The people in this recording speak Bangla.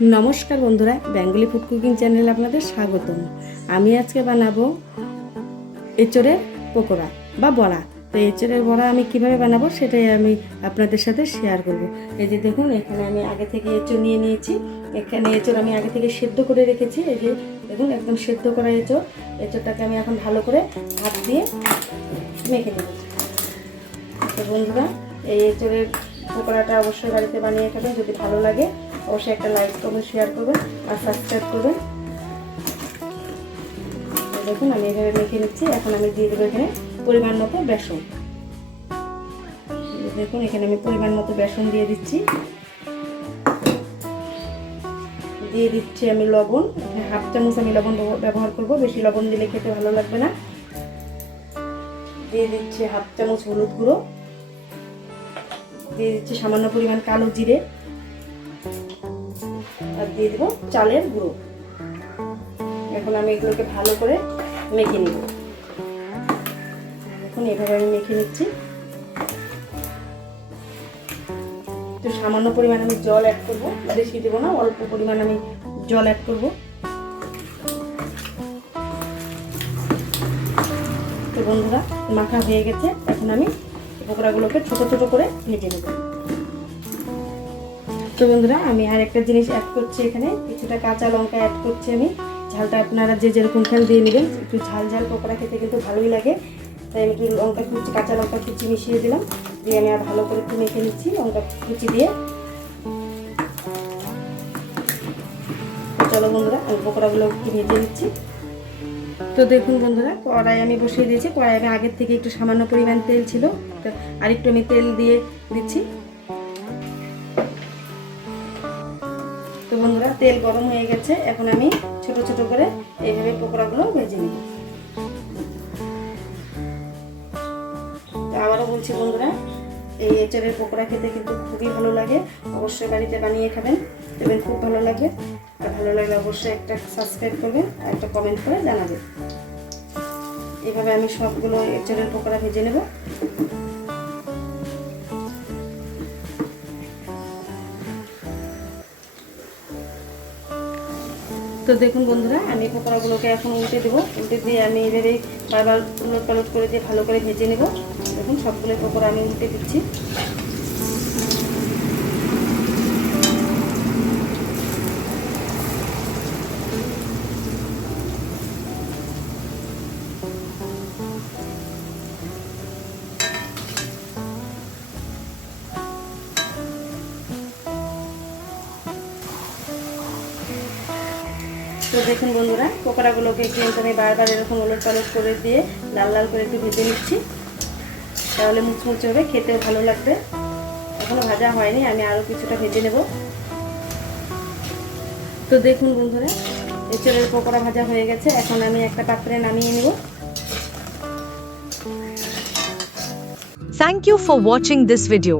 নমস্কার বন্ধুরা, বেঙ্গলি ফুড কুকিং চ্যানেলে আপনাদের স্বাগতম। আমি আজকে বানাবো এঁচড়ের পকোড়া বা বড়া। তো এঁচড়ের বড়া আমি কীভাবে বানাবো সেটাই আমি আপনাদের সাথে শেয়ার করব। এই যে দেখুন, এখানে আমি আগে থেকে এঁচড় নিয়ে নিয়েছি। এখানে এঁচড় আমি আগে থেকে সেদ্ধ করে রেখেছি। এই যে দেখুন, একদম সেদ্ধ করা এঁচড়। এঁচড়টাকে আমি এখন ভালো করে হাত দিয়ে মেখে নেব। তো বন্ধুরা, এই এঁচড়ের পকোড়াটা অবশ্যই বাড়িতে বানিয়ে খাবেন, যদি ভালো লাগে। অবশ্যই একটা লাইক করবেন শেয়ার করবেন আর সাবস্ক্রাইব করবেন। দেখুন, আমি এভাবে মেখে নিচ্ছি। এখন আমি দিয়ে দেবো এখানে পরিমাণ মতো বেসন। দেখুন, এখানে আমি পরিমাণ মতো বেসন দিয়ে দিচ্ছি। দিয়ে দিচ্ছি আমি লবণ। হাফ চামচ আমি লবণ ব্যবহার করব, বেশি লবণ দিলে খেতে ভালো লাগবে না। দিয়ে দিচ্ছি হাফ চামচ হলুদ গুঁড়ো। দিয়ে দিচ্ছি সামান্য পরিমাণ কালো জিরে। আর দিয়ে দেবো চালের গুঁড়ো। এখন আমি এগুলোকে ভালো করে মেখে নিব। এখন এভাবে আমি মেখে নিচ্ছি। তো সামান্য পরিমাণ আমি জল অ্যাড করব বেশি দেবো না, অল্প পরিমাণ আমি জল অ্যাড করব। তো বন্ধুরা, মাখা হয়ে গেছে। এখন আমি পকোড়াগুলোকে ছোট ছোট করে ভেজে নেব। তো বন্ধুরা, আমি আর একটা জিনিস অ্যাড করছি এখানে। কিছুটা কাঁচা লঙ্কা অ্যাড করছি আমি। ঝালটা আপনারা যে যেরকম খান দিয়ে নেবেন। একটু ঝাল ঝাল পকোড়া খেতে কিন্তু ভালোই লাগে। তাই আমি একটু লঙ্কা কুচি, কাঁচা লঙ্কা কুচি মিশিয়ে দিলাম। দিয়ে আমি আর ভালো করে একটু মেখে নিচ্ছি লঙ্কা কুচি দিয়ে। চলো বন্ধুরা, আমি পকোড়াগুলো একটু ভেজে নিচ্ছি। তো দেখুন বন্ধুরা, কড়াই আমি বসিয়ে দিয়েছি। কড়াই আমি আগের থেকে একটু সামান্য পরিমাণ তেল ছিল। তো আরেকটু আমি তেল দিয়ে দিচ্ছি। তো বন্ধুরা, তেল গরম হয়ে গেছে। এখন আমি ছোট ছোট করে এইভাবে পকোড়াগুলো ভেজে তো আবারও বলছি বন্ধুরা, এই এঁচড়ের পকোড়া খেতে কিন্তু খুবই ভালো লাগে। অবশ্যই বাড়িতে বানিয়ে খাবেন দেখবেন খুব ভালো লাগবে আর ভালো লাগলে অবশ্যই একটা সাবস্ক্রাইব করবেন আর একটা কমেন্ট করে জানাবেন। এভাবে আমি সবগুলো এঁচড়ের পকোড়া ভেজে নেব। তো দেখুন বন্ধুরা, আমি পকোড়াগুলোকে এখন উল্টে দেবো। উল্টে দিয়ে আমি এভাবে বারবার উলট পালট করে দিয়ে ভালো করে ভেজে নেব। দেখুন, সবগুলো পকোড়া আমি উল্টে দিচ্ছি। তো দেখুন বন্ধুরা, পকোড়াগুলোকে কিন্তু আমি বারবার এরকম ওলট পালট করে দিয়ে লাল লাল করে একটু ভেজে নিচ্ছি। তাহলে মুচমুচে হবে, খেতেও ভালো লাগবে। এখনও ভাজা হয়নি, আমি আরও কিছুটা ভেজে নেব। তো দেখুন বন্ধুরা, এঁচড়ের পকোড়া ভাজা হয়ে গেছে, এখন আমি একটা পাত্রে নামিয়ে নেব। Thank you for watching this video.